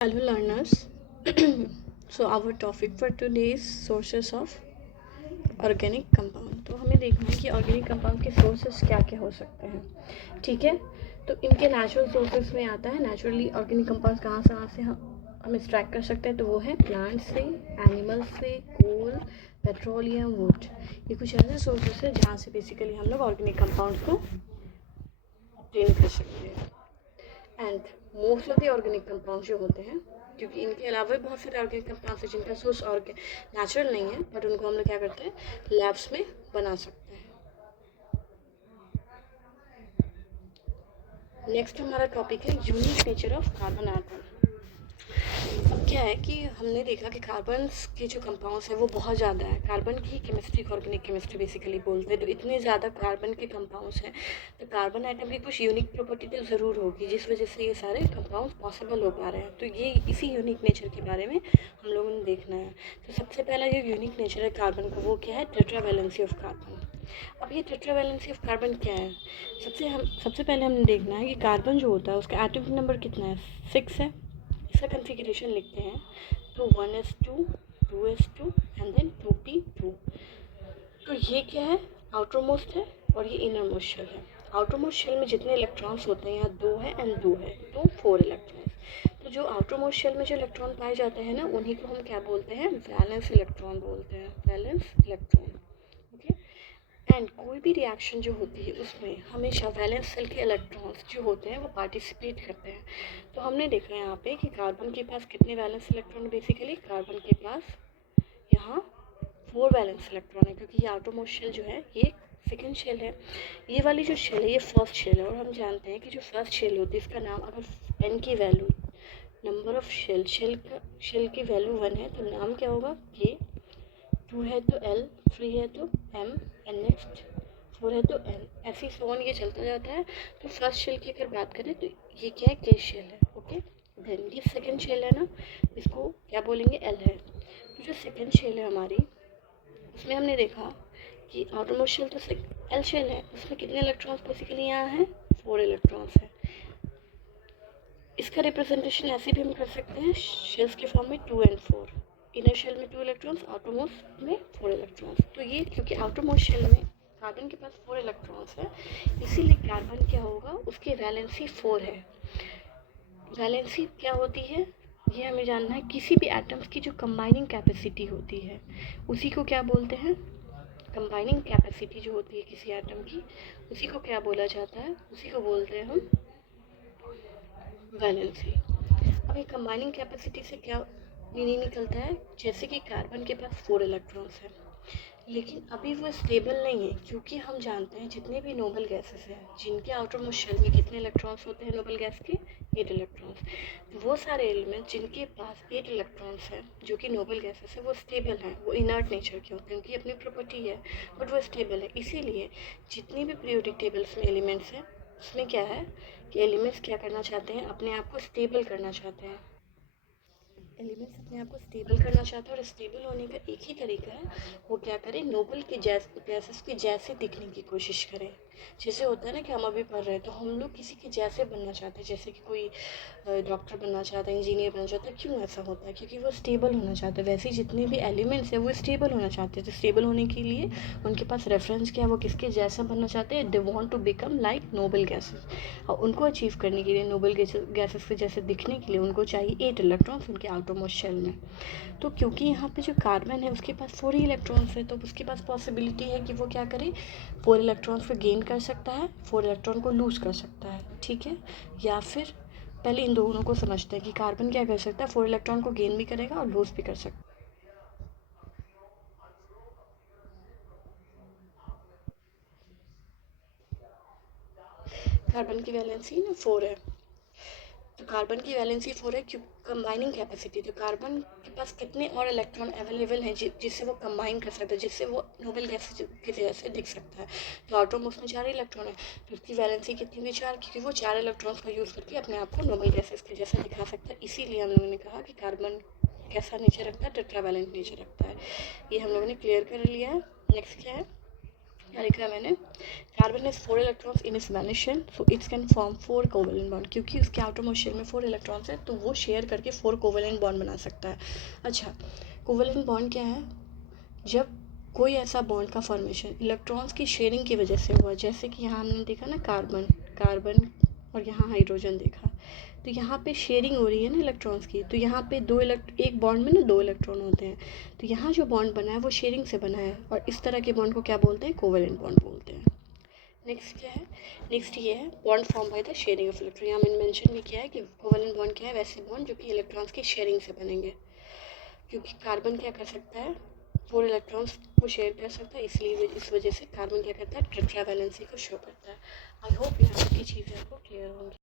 Hello learners. So our topic for today is sources of organic compound. तो हमें देखना है कि ऑर्गेनिक कंपाउंड के सोर्सेस क्या क्या हो सकते हैं। ठीक है, तो इनके नेचुरल सोर्सेस में आता है नेचुरली ऑर्गेनिक कंपाउंड कहाँ से हम एक्सट्रैक्ट कर सकते हैं। तो वो है प्लांट से, एनिमल से, कोल, पेट्रोलियम, वुड। ये कुछ ऐसे सोर्सेस है जहाँ से बेसिकली हम लोग ऑर्गेनिक कंपाउंड को ऑब्टेन कर सकते हैं। And most of the organic compound जो होते हैं, क्योंकि इनके अलावा भी बहुत सारे ऑर्गेनिक कंपाउंड हैं जिनका सोर्स नेचुरल नहीं है, बट उनको हम लोग क्या करते हैं, लैब्स में बना सकते हैं। नेक्स्ट हमारा टॉपिक है unique nature of carbon atom. अब क्या है कि हमने देखा कि कार्बन के जो कंपाउंड्स हैं वो बहुत ज़्यादा है। कार्बन की केमिस्ट्री को ऑर्गेनिक केमिस्ट्री बेसिकली बोलते हैं। तो इतने ज़्यादा कार्बन के कंपाउंड्स हैं, तो कार्बन आइटम की कुछ यूनिक प्रॉपर्टी तो ज़रूर होगी जिस वजह से ये सारे कंपाउंड्स पॉसिबल हो पा रहे हैं। तो ये इसी यूनिक नेचर के बारे में हम लोगों ने देखना है। तो सबसे पहला जो यूनिक नेचर है कार्बन का, वो क्या है, टेट्रावैलेंसी ऑफ कार्बन। अब ये टेट्रावैलेंसी ऑफ कार्बन क्या है, सबसे पहले हमने देखना है कि कार्बन जो होता है उसका एटॉमिक नंबर कितना है, 6 है। इसका कन्फिग्रेशन लिखते हैं तो 1s2, 2s2 and then 2p2। तो ये क्या है, आउटर मोस्ट है और ये इनर मोस्ट शेल है। आउटर मोस्ट शेल में जितने इलेक्ट्रॉन्स होते हैं, यहाँ 2 है एंड 2 है, तो 4 इलेक्ट्रॉन्स। तो जो आउटर मोस्ट शेल में जो इलेक्ट्रॉन पाए जाते हैं ना, उन्हीं को हम क्या बोलते हैं, वैलेंस इलेक्ट्रॉन बोलते हैं, वैलेंस इलेक्ट्रॉन। ओके, एंड कोई भी रिएक्शन जो होती है उसमें हमेशा वैलेंस सेल के इलेक्ट्रॉन्स जो होते हैं वो पार्टिसिपेट करते हैं। तो हमने देखा है यहाँ पे कि कार्बन के पास कितने वैलेंस इलेक्ट्रॉन, बेसिकली कार्बन के पास यहाँ 4 वैलेंस इलेक्ट्रॉन है, क्योंकि ये आउटरमोस्ट शेल जो है ये सेकेंड शेल है। ये वाली जो शेल है ये फर्स्ट शेल है, और हम जानते हैं कि जो फर्स्ट शेल होती है इसका नाम, अगर एन की वैल्यू, नंबर ऑफ शेल की वैल्यू 1 है तो नाम क्या होगा, के। 2 है तो एल, 3 है तो एम, एंड नेक्स्ट 4 है तो एन, ऐसे सोन ये चलता जाता है। तो फर्स्ट शेल की अगर बात करें तो ये क्या है, के शेल है। ओके, देन ये सेकेंड शेल है ना, इसको क्या बोलेंगे, एल है। तो जो सेकेंड शेल है हमारी, उसमें हमने देखा कि आउटरमोस्ट शेल तो एल शेल है, उसमें कितने इलेक्ट्रॉन्स बेसिकली यहाँ हैं, 4 इलेक्ट्रॉन्स हैं। इसका रिप्रेजेंटेशन ऐसे भी हम कर सकते हैं शेल्स के फॉर्म में 2 एंड 4। इनर शेल में 2 इलेक्ट्रॉन्स, आउटरमोस्ट में 4 इलेक्ट्रॉन्स। तो ये क्योंकि आउटरमोस्ट शेल में कार्बन के पास 4 इलेक्ट्रॉन्स है, इसीलिए कार्बन क्या होगा, उसकी वैलेंसी 4 है। वैलेंसी क्या होती है, ये हमें जानना है। किसी भी एटम्स की जो कंबाइनिंग कैपेसिटी होती है उसी को क्या बोलते हैं, कंबाइनिंग कैपेसिटी जो होती है किसी एटम की, उसी को क्या बोला जाता है, उसी को बोलते हैं हम वैलेंसी। अब ये कंबाइनिंग कैपेसिटी से क्या मीनिंग निकलता है, जैसे कि कार्बन के पास 4 इलेक्ट्रॉन्स हैं, लेकिन अभी वो स्टेबल नहीं है, क्योंकि हम जानते हैं जितने भी नोबल गैसेस हैं जिनके आउटर मोस्ट शेल में कितने इलेक्ट्रॉन्स होते हैं नोबल गैस के, 8 इलेक्ट्रॉन्स। वो सारे एलिमेंट्स जिनके पास 8 इलेक्ट्रॉन्स हैं जो कि नोबल गैसेस है, वो स्टेबल हैं, वो इनर्ट नेचर के होते हैं, उनकी अपनी प्रॉपर्टी है, बट वो स्टेबल है। इसीलिए जितनी भी पीरियोडिक टेबल्स में एलिमेंट्स हैं उसमें क्या है कि एलिमेंट्स क्या करना चाहते हैं, अपने आप को स्टेबल करना चाहते हैं। एलिमेंट्स अपने आप को स्टेबल करना चाहते हैं, और स्टेबल होने का एक ही तरीका है, वो क्या करें, नोबल के गैसेस के जैसे दिखने की कोशिश करें। जैसे होता है ना कि हम अभी पढ़ रहे हैं तो हम लोग किसी के जैसे बनना चाहते हैं, जैसे कि कोई डॉक्टर बनना चाहता है, इंजीनियर बनना चाहता है। क्यों ऐसा होता है, क्योंकि वो स्टेबल होना चाहते हैं। वैसे ही जितने भी एलिमेंट्स हैं वो स्टेबल होना चाहते हैं। तो स्टेबल होने के लिए उनके पास रेफरेंस क्या है, वो किसके जैसा बनना चाहते हैं, they want to become like noble gases. और उनको अचीव करने के लिए, नोबल गैसेस के जैसे दिखने के लिए उनको चाहिए 8 इलेक्ट्रॉन्स उनके आउटरमोस्ट शेल में। तो क्योंकि यहाँ पे जो कार्बन है उसके पास 4 ही इलेक्ट्रॉन्स है, तो उसके पास पॉसिबिलिटी है कि वो क्या करे, 4 इलेक्ट्रॉन्स को गेन कर सकता है, 4 इलेक्ट्रॉन को लूज कर सकता है। ठीक है, या फिर पहले इन दोनों को समझते हैं कि कार्बन क्या कर सकता है, 4 इलेक्ट्रॉन को गेन भी करेगा और लूज भी कर सकता है। कार्बन की वैलेंसी ना 4 है, तो कार्बन की वैलेंसी 4 है, क्यों, कंबाइनिंग कैपेसिटी। तो कार्बन के पास कितने और इलेक्ट्रॉन अवेलेबल हैं जिससे वो कंबाइन कर सकता है, जिससे वो नोबल गैस के जैसे दिख सकता है। तो आटोमोस में 4 इलेक्ट्रॉन है, तो उसकी वैलेंसी कितनी हुई, 4, क्योंकि वो 4 इलेक्ट्रॉन्स का यूज़ करके अपने आप को नोबल गैसेस के जैसा दिखा सकता है। इसीलिए हम लोगों ने कहा कि कार्बन कैसा नेचर रखता है, टेट्रावैलेंट नेचर रखता है। ये हम लोगों ने क्लियर कर लिया है। नेक्स्ट क्या है, क्या लिखा है मैंने, carbon has 4 electrons in its valence shell, so its can form 4 covalent bond, क्योंकि उसके आउटर मोस्ट शेल में 4 इलेक्ट्रॉन्स है तो वो शेयर करके 4 कोवेलेंट बॉन्ड बना सकता है। अच्छा, कोवेलेंट बॉन्ड क्या है, जब कोई ऐसा बॉन्ड का फॉर्मेशन इलेक्ट्रॉन्स की शेयरिंग की वजह से हुआ, जैसे कि यहाँ हमने देखा ना कार्बन कार्बन और यहाँ हाइड्रोजन देखा, तो यहाँ पे शेयरिंग हो रही है ना इलेक्ट्रॉन्स की, तो यहाँ पे एक बॉन्ड में ना 2 इलेक्ट्रॉन होते हैं, तो यहाँ जो बॉन्ड बना है वो शेयरिंग से बना है, और इस तरह के बॉन्ड को क्या बोलते हैं, कोवेलेंट बॉन्ड बोलते हैं। नेक्स्ट क्या है, नेक्स्ट ये है bond form by the sharing of electron. यहाँ मैंने मेंशन भी किया है कि कोवेलेंट बॉन्ड क्या है, वैसे बॉन्ड जो कि इलेक्ट्रॉन्स की शेयरिंग से बनेंगे, क्योंकि कार्बन क्या कर सकता है, 4 इलेक्ट्रॉन्स को शेयर कर सकता है, इसलिए इस वजह से कार्बन क्या करता है, टेट्रावैलेंसी को शो करता है। आई होप यहाँ की चीज़ें आपको क्लियर होंगी।